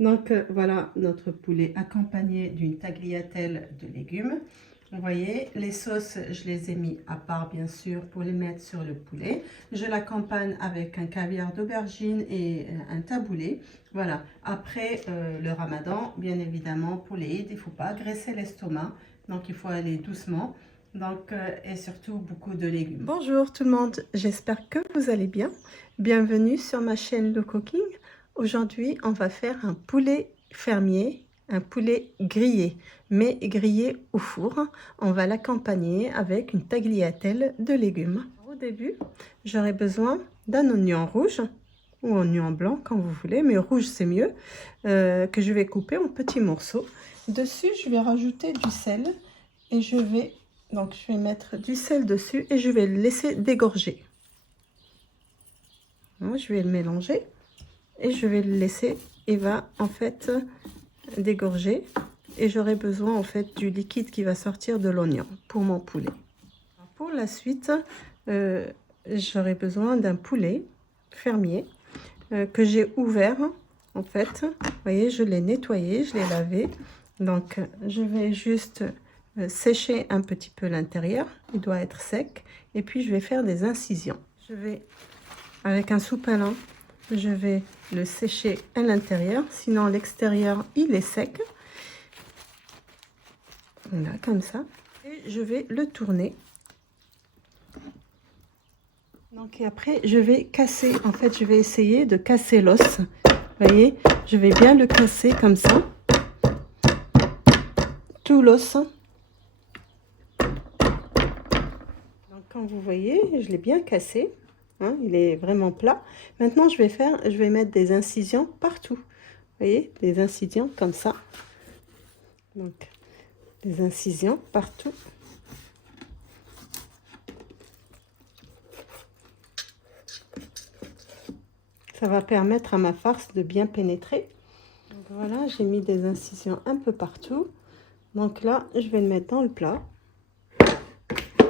Donc voilà notre poulet accompagné d'une tagliatelle de légumes. Vous voyez, les sauces, je les ai mis à part bien sûr pour les mettre sur le poulet. Je l'accompagne avec un caviar d'aubergine et un taboulé. Voilà, après le ramadan, bien évidemment, pour les Eid, il ne faut pas graisser l'estomac. Donc il faut aller doucement. Donc, et surtout beaucoup de légumes. Bonjour tout le monde, j'espère que vous allez bien. Bienvenue sur ma chaîne Le Cooking. Aujourd'hui, on va faire un poulet fermier, un poulet grillé, mais grillé au four. On va l'accompagner avec une tagliatelle de légumes. Au début, j'aurai besoin d'un oignon rouge ou oignon blanc, quand vous voulez, mais rouge c'est mieux, que je vais couper en petits morceaux. Dessus, je vais rajouter du sel et je vais mettre du sel dessus et je vais le laisser dégorger. Je vais le mélanger et je vais le laisser, il va en fait dégorger et j'aurai besoin en fait du liquide qui va sortir de l'oignon pour mon poulet. Pour la suite, j'aurai besoin d'un poulet fermier que j'ai ouvert en fait. Vous voyez, je l'ai nettoyé, je l'ai lavé. Donc je vais juste sécher un petit peu l'intérieur, il doit être sec, et puis je vais faire des incisions. Je vais avec un soupalin, je vais le sécher à l'intérieur, sinon l'extérieur il est sec. Voilà, comme ça. Et je vais le tourner. Donc et après je vais casser, en fait je vais essayer de casser l'os. Vous voyez, je vais bien le casser comme ça. Tout l'os. Donc comme vous voyez, je l'ai bien cassé. Hein, il est vraiment plat. Maintenant je vais mettre des incisions partout. Vous voyez, des incisions comme ça. Donc des incisions partout. Ça va permettre à ma farce de bien pénétrer. Donc voilà, j'ai mis des incisions un peu partout. Donc là, je vais le mettre dans le plat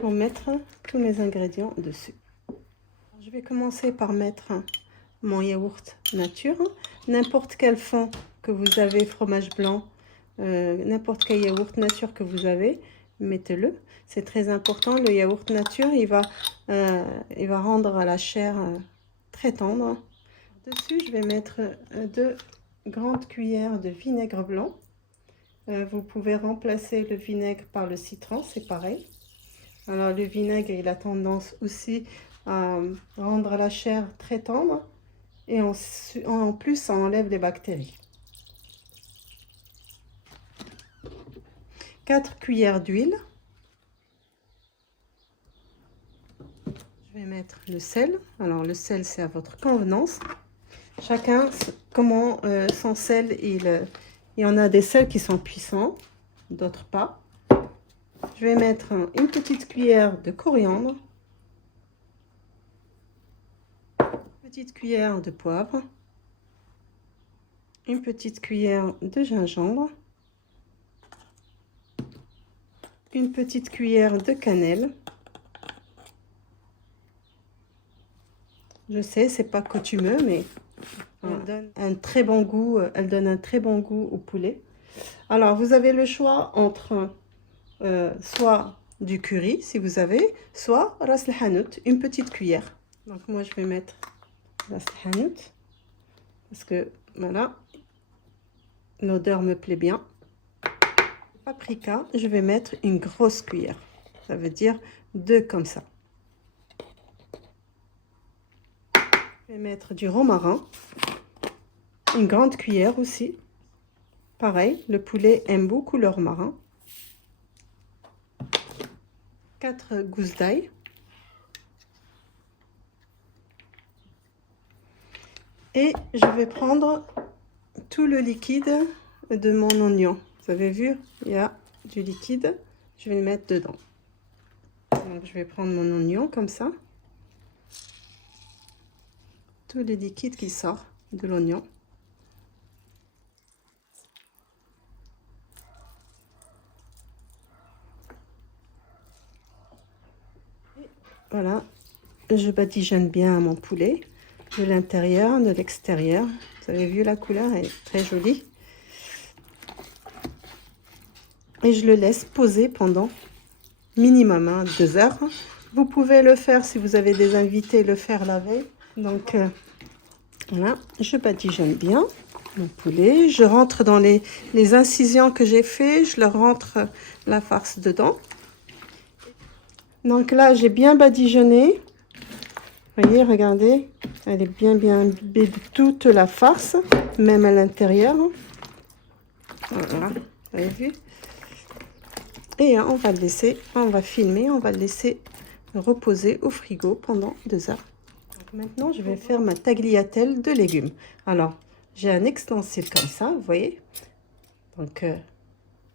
pour mettre tous mes ingrédients dessus. Je vais commencer par mettre mon yaourt nature, n'importe quel fond que vous avez, fromage blanc, n'importe quel yaourt nature que vous avez, mettez-le. C'est très important, le yaourt nature, il va rendre la chair très tendre. Dessus, je vais mettre 2 grandes cuillères de vinaigre blanc. Vous pouvez remplacer le vinaigre par le citron, c'est pareil. Alors le vinaigre, il a tendance aussi à rendre la chair très tendre et en plus, ça enlève les bactéries. 4 cuillères d'huile. Je vais mettre le sel. Alors le sel, c'est à votre convenance. Chacun, comment son sel, il y en a des sels qui sont puissants, d'autres pas. Je vais mettre une petite cuillère de coriandre, une petite cuillère de poivre, une petite cuillère de gingembre, une petite cuillère de cannelle. Je sais, c'est pas coutumeux, mais elle donne un très bon goût. Elle donne un très bon goût au poulet. Alors, vous avez le choix entre soit du curry, si vous avez, soit ras el hanout, une petite cuillère. Donc, moi, je vais mettre ras el hanout parce que, voilà, l'odeur me plaît bien. Paprika, je vais mettre une grosse cuillère. Ça veut dire 2 comme ça. Je vais mettre du romarin, une grande cuillère aussi. Pareil, le poulet aime beaucoup le romarin. 4 gousses d'ail. Et je vais prendre tout le liquide de mon oignon. Vous avez vu, il y a du liquide. Je vais le mettre dedans. Donc, je vais prendre mon oignon comme ça. Tout le liquide qui sort de l'oignon. Voilà, je badigeonne bien mon poulet. de l'intérieur, de l'extérieur. Vous avez vu la couleur, elle est très jolie. Et je le laisse poser pendant minimum 2 heures. Vous pouvez le faire si vous avez des invités, le faire la veille. Donc voilà, je badigeonne bien mon poulet. Je rentre dans les incisions que j'ai fait, je leur rentre la farce dedans. Donc là, j'ai bien badigeonné. Vous voyez, regardez, elle est bien imbibée de toute la farce, même à l'intérieur. Voilà, vous avez vu? Et on va le laisser, on va filmer, on va le laisser reposer au frigo pendant 2 heures. Donc maintenant, je vais faire ma tagliatelle de légumes. Alors, j'ai un extensile comme ça, vous voyez. Donc,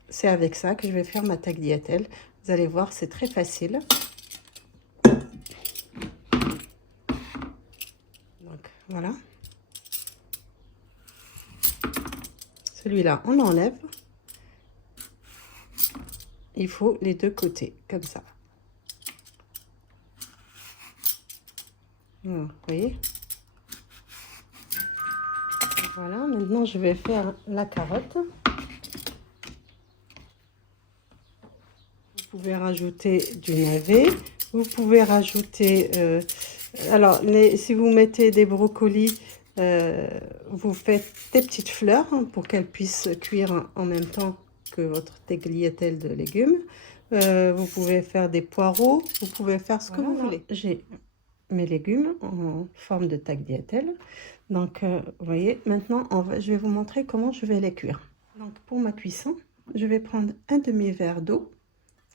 c'est avec ça que je vais faire ma tagliatelle. Vous allez voir, c'est très facile. Donc, voilà. Celui-là, on enlève. Il faut les 2 côtés, comme ça. Voilà, vous voyez. Voilà, maintenant je vais faire la carotte. Vous pouvez rajouter du navet. Vous pouvez rajouter... alors, si vous mettez des brocolis, vous faites des petites fleurs pour qu'elles puissent cuire en même temps que votre tagliatelle de légumes. Vous pouvez faire des poireaux, vous pouvez faire ce que vous voulez. J'ai mes légumes en forme de tagliatelle. Donc, vous voyez, maintenant, je vais vous montrer comment je vais les cuire. Donc, pour ma cuisson, je vais prendre un demi-verre d'eau.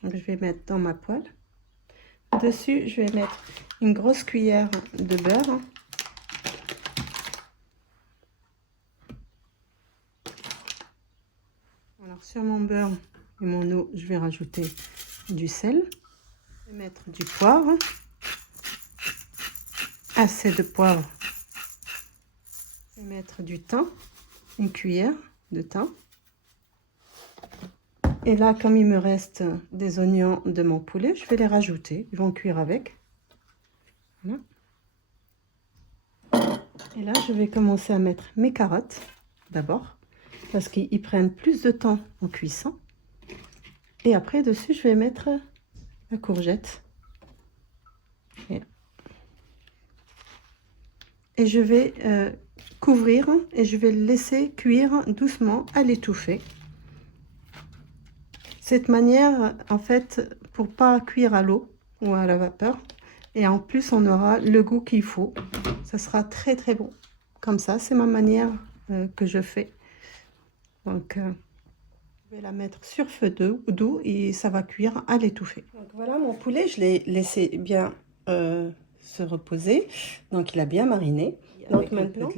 Donc, je vais mettre dans ma poêle. Dessus, je vais mettre une grosse cuillère de beurre. Alors, sur mon beurre et mon eau, je vais rajouter du sel. Je vais mettre du poivre. Assez de poivre. Je vais mettre du thym, une cuillère de thym. Et là, comme il me reste des oignons de mon poulet, je vais les rajouter. Ils vont cuire avec. Voilà. Et là, je vais commencer à mettre mes carottes d'abord, parce qu'ils prennent plus de temps en cuisson. Et après, dessus, je vais mettre la courgette. Et je vais couvrir et je vais le laisser cuire doucement à l'étouffée. Cette manière, en fait, pour pas cuire à l'eau ou à la vapeur. Et en plus, on aura le goût qu'il faut. Ça sera très très bon. Comme ça, c'est ma manière que je fais. Donc, je vais la mettre sur feu doux et ça va cuire à l'étouffée. Donc voilà, mon poulet, je l'ai laissé bien se reposer. Donc, il a bien mariné. Donc maintenant,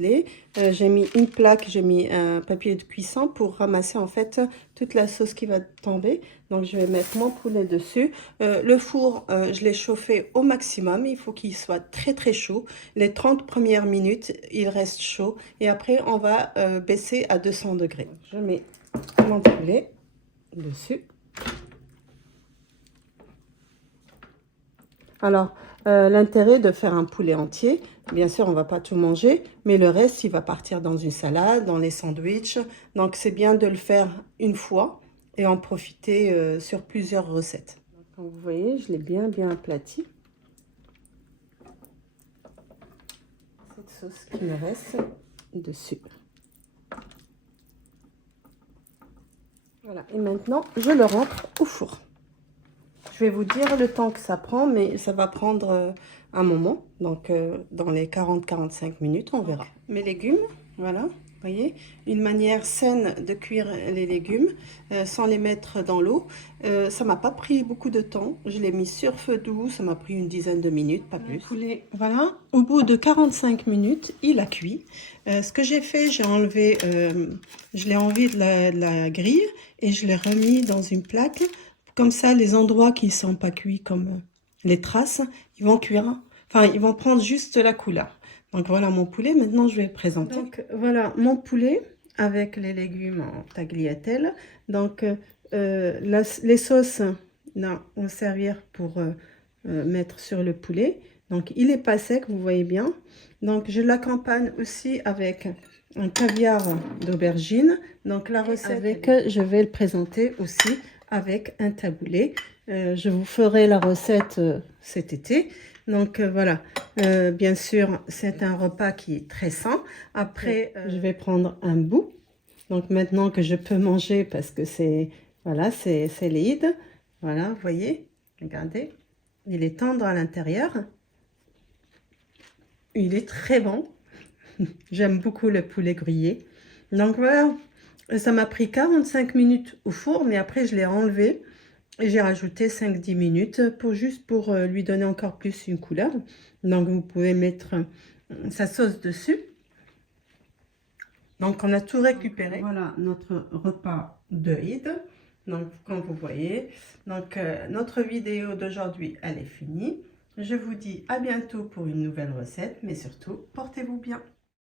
j'ai mis une plaque, j'ai mis un papier de cuisson pour ramasser en fait toute la sauce qui va tomber. Donc je vais mettre mon poulet dessus. Le four, je l'ai chauffé au maximum. Il faut qu'il soit très très chaud. Les 30 premières minutes, il reste chaud. Et après, on va baisser à 200 degrés. Je mets mon poulet dessus. Alors, l'intérêt de faire un poulet entier, bien sûr, on ne va pas tout manger, mais le reste, il va partir dans une salade, dans les sandwichs. Donc, c'est bien de le faire une fois et en profiter sur plusieurs recettes. Comme vous voyez, je l'ai bien aplati. Cette sauce qui me reste dessus. Voilà, et maintenant, je le rentre au four. Je vais vous dire le temps que ça prend, mais ça va prendre un moment. Donc, dans les 40-45 minutes, on verra. Mes légumes, voilà, vous voyez, une manière saine de cuire les légumes sans les mettre dans l'eau. Ça m'a pas pris beaucoup de temps. Je l'ai mis sur feu doux, ça m'a pris une dizaine de minutes, pas plus. Poulet, voilà, au bout de 45 minutes, il a cuit. Ce que j'ai fait, j'ai enlevé, je l'ai enlevé de la grille et je l'ai remis dans une plaque. Comme ça, les endroits qui ne sont pas cuits, comme les traces, ils vont cuire. Enfin, ils vont prendre juste la couleur. Donc, voilà mon poulet. Maintenant, je vais le présenter. Donc, voilà mon poulet avec les légumes en tagliatelle. Donc, les sauces là, vont servir pour mettre sur le poulet. Donc, il n'est pas sec, vous voyez bien. Donc, je l'accompagne aussi avec un caviar d'aubergine. Donc, la recette, je vais le présenter aussi avec un taboulé. Je vous ferai la recette cet été. Donc, voilà. Bien sûr, c'est un repas qui est très sain. Après, je vais prendre un bout. Donc, maintenant que je peux manger parce que c'est, voilà, c'est liquide. Voilà, vous voyez, regardez. Il est tendre à l'intérieur. Il est très bon. J'aime beaucoup le poulet grillé. Donc voilà, ça m'a pris 45 minutes au four, mais après je l'ai enlevé et j'ai rajouté 5-10 minutes juste pour lui donner encore plus une couleur. Donc vous pouvez mettre sa sauce dessus. Donc on a tout récupéré. Voilà notre repas de Eid. Donc comme vous voyez, donc notre vidéo d'aujourd'hui elle est finie. Je vous dis à bientôt pour une nouvelle recette, mais surtout portez-vous bien.